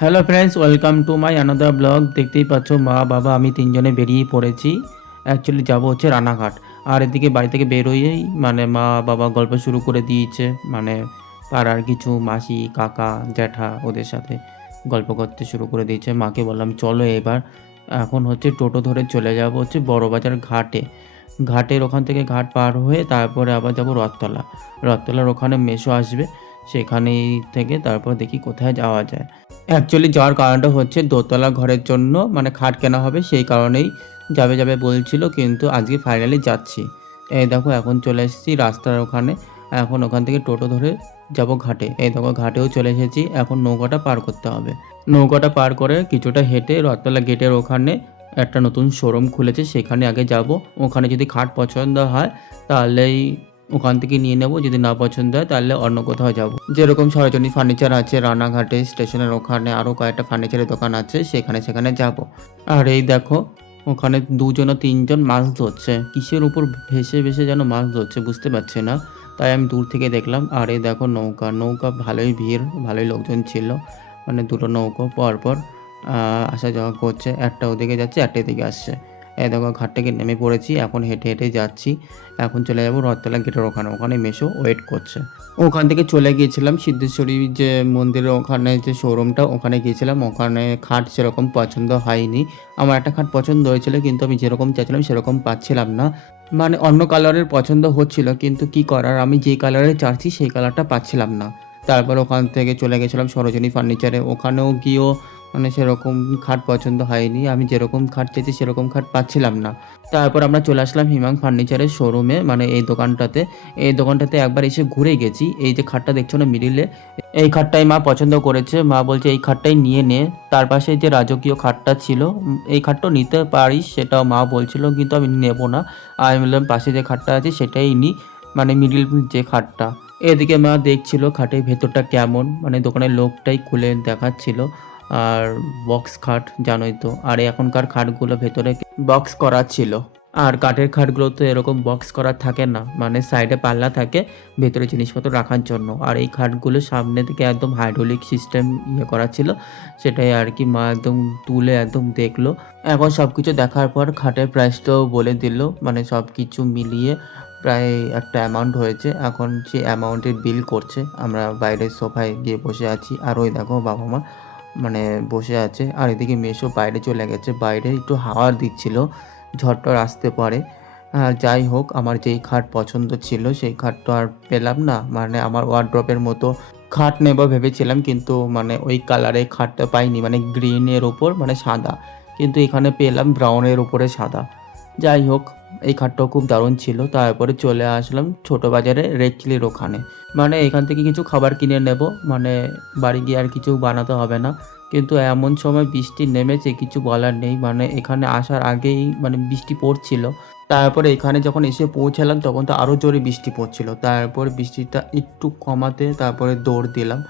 Hello friends, welcome to my another blog. দেখতেই পাচ্ছ মা বাবা আমি তিনজনে বেরিয়ে পড়েছি। অ্যাকচুয়ালি যাবো হচ্ছে রানাঘাট। আর এদিকে বাড়ি থেকে বেরোয়েই মা বাবা গল্প শুরু করে দিয়েছে। পাড়ার কিছু মাসি কাকা জ্যাঠা ওদের সাথে গল্প করতে শুরু করে দিয়েছে। মাকে বললাম চলো এবার এখন হচ্ছে টোটো ধরে চলে যাব হচ্ছে বড়বাজার ঘাটে। ঘাটের ওখান থেকে ঘাট পার হয়ে তারপরে আবার যাব রথতলা। রথতলার ওখানে মেসো আসবে, সেখানেই থেকে তারপর দেখি কোথায় যাওয়া যায়। অ্যাকচুয়ালি যাওয়ার কারণটা হচ্ছে দোতলা ঘরের জন্য খাট কেনা হবে, সেই কারণেই যাবে যাবে বলছিল, কিন্তু আজকে ফাইনালি যাচ্ছি। এই দেখো এখন চলে এসেছি রাস্তার ওখানে। এখন ওখান থেকে টোটো ধরে যাব ঘাটে। এই দেখো ঘাটেও চলে এসেছি, এখন নৌকাটা পার করতে হবে। নৌকাটা পার করে কিছুটা হেঁটে রথতলা গেটের ওখানে একটা নতুন শোরুম খুলেছে, সেখানে আগে যাব। ওখানে যদি খাট পছন্দ হয় তাহলেই ওখান থেকে নিয়ে নেব, যদি না পছন্দ হয় তাহলে অন্য কোথাও যাব। যেরকম সরোজিনী ফার্নিচার আছে রানাঘাটে স্টেশনের ওখানে, আরও কয়েকটা ফার্নিচারের দোকান আছে, সেখানে যাব। আর এই দেখো ওখানে দুজন ও তিনজন মাছ ধরছে, কিসের উপর ভেসে ভেসে যেন মাছ ধরছে বুঝতে পারছি না, তাই আমি দূর থেকে দেখলাম। আর এই দেখো নৌকা নৌকা ভালোই ভিড়, ভালোই লোকজন ছিল। দুটো নৌকো পরপর আসা যাওয়া করছে, একটা ওদিকে যাচ্ছে একটা এদিকে আসছে। এই দেখো ঘাট থেকে নেমে পড়েছি, এখন হেঁটে হেঁটে যাচ্ছি। এখন চলে যাবো রথতলা গেটের ওখানে, ওখানে মেসো ওয়েট করছে। ওখান থেকে চলে গিয়েছিলাম সিদ্ধেশ্বরী যে মন্দিরের ওখানে যে শোরুমটা, ওখানে গিয়েছিলাম। ওখানে খাট সেরকম পছন্দ হয়নি। আমার একটা খাট পছন্দ হয়েছিল, কিন্তু আমি যেরকম চাইছিলাম সেরকম পাচ্ছিলাম না। অন্য কালারের পছন্দ হচ্ছিল, কিন্তু কি করার, আমি যে কালারের চাচ্ছি সেই কালারটা পাচ্ছিলাম না। তারপর ওখান থেকে চলে গেছিলাম সরোজিনী ফার্নিচারে, ওখানেও গিয়েও সেরকম খাট পছন্দ হয়নি। আমি যেরকম খাট চাইছি সেরকম খাট পাচ্ছিলাম না। তারপর আমরা চলে আসলাম হিমাং ফার্নিচারের শোরুমে, এই দোকানটাতে। এই দোকানটাতে একবার এসে ঘুরে গেছি। এই যে খাটটা দেখছো না মিডিলে, এই খাটটাই মা পছন্দ করেছে। মা বলছে এই খাটটাই নিয়ে নে। তার পাশে যে রাজকীয় খাটটা ছিল, এই খাটটাও নিতে পারিস, সেটাও মা বলছিল, কিন্তু আমি নেব না। আমি বললাম পাশে যে খাটটা আছে সেটাই নিই, মিডিল যে খাটটা। এদিকে মা দেখছিল খাটের ভেতরটা কেমন, দোকানের লোকটাই খুলে দেখাচ্ছিল। আর বক্স খাট জানোই তো, আর এখনকার খাটগুলো ভেতরে বক্স করা ছিল। আর কাঠের খাটগুলো তো এরকম বক্স করা থাকে না, সাইডে পাল্লা থাকে ভেতরে জিনিসপত্র রাখার জন্য। আর এই খাটগুলো সামনে থেকে একদম হাইড্রোলিক সিস্টেম করা ছিল, সেটাই আর কি মা একদম তুলে একদম দেখলো। এখন সব কিছু দেখার পর খাটের প্রাইসটাও বলে দিল, সব কিছু মিলিয়ে প্রায় একটা অ্যামাউন্ট হয়েছে। এখন সেই অ্যামাউন্টের বিল করছে। আমরা বাইরের সোফায় গিয়ে বসে আছি, আর ওই দেখো বাবা মা বসে আছে। আর এদিকে মেসো বাইরে চলে গেছে, বাইরে একটু হাওয়া দিচ্ছিল, ঝড়টর আসতে পারে। আর যাই হোক, আমার যেই খাট পছন্দ ছিল সেই খাট তো আর পেলাম না। আমার ওয়ার্ড্রপের মতো খাট নেব ভেবেছিলাম, কিন্তু ওই কালারে খাটটা পাইনি, গ্রিনের ওপর সাদা, কিন্তু এখানে পেলাম ব্রাউনের উপরে সাদা। যাই হোক, এই খাটটাও খুব দারুণ ছিল। তারপরে চলে আসলাম ছোট বাজারে রেড চিলির ওখানে। এখান থেকে কিছু খাবার কিনে নেব, বাড়ি গিয়ে আর কিছু বানাতে হবে না। কিন্তু এমন সময় বৃষ্টি নেমেছে কিছু বলার নেই, এখানে আসার আগেই বৃষ্টি পড়ছিল। তারপরে এখানে যখন এসে পৌঁছালাম তখন তো আরও জোরে বৃষ্টি পড়ছিল। তারপর বৃষ্টিটা একটু কমাতে তারপরে দৌড় দিলাম।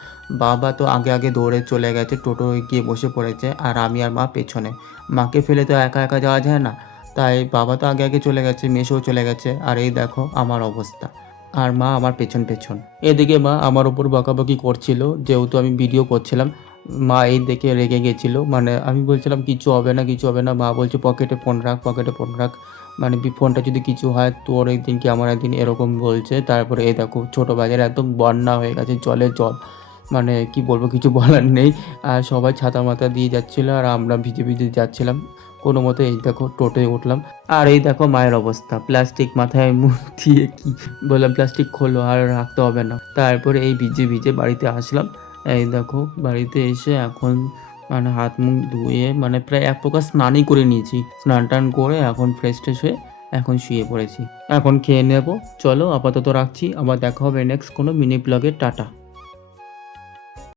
বাবা তো আগে আগে দৌড়ে চলে গেছে, টোটোয় গিয়ে বসে পড়েছে, আর আমি আর মা পেছনে। মাকে ফেলে তো একা একা যাওয়া যায় না, তাই বাবা তো আগে আগে চলে গেছে, মেসোও চলে গেছে। আর এই দেখো আমার অবস্থা, আর মা আমার পেছন পেছন। এদিকে মা আমার ওপর বকাবকি করছিল, যেহেতু আমি ভিডিও করছিলাম। মা এই দেখে রেগে গেছিলো, আমি বলছিলাম কিছু হবে না কিছু হবে না, মা বলছে পকেটে ফোন রাখ পকেটে ফোন রাখ, ফোনটা যদি কিছু হয় তোর একদিন কি আমার একদিন, এরকম বলছে। তারপরে এই দেখো ছোটো বাজারে একদম বন্যা হয়ে গেছে, জলে জল, কি বলবো, কিছু বলার নেই। আর সবাই ছাতা মাথা দিয়ে যাচ্ছিলো, আর আমরা ভিজে ভিজে যাচ্ছিলাম কোনো মতে। এই দেখো টোটোয় উঠলাম, আর এই দেখো মায়ের অবস্থা, প্লাস্টিক মাথায় মুখ দিয়ে কি বললাম, প্লাস্টিক খোলো আর রাখতে হবে না। তারপরে এই ভিজে ভিজে বাড়িতে আসলাম। এই দেখো বাড়িতে এসে এখন হাত মুখ ধুয়ে প্রায় এক প্রকার স্নানই করে নিয়েছি। স্নান টান করে এখন ফ্রেশ ট্রেশ হয়ে এখন শুয়ে পড়েছি। এখন খেয়ে নেব। চলো আপাতত রাখছি, আবার দেখা হবে নেক্সট কোনো মিনি ব্লগে। টাটা।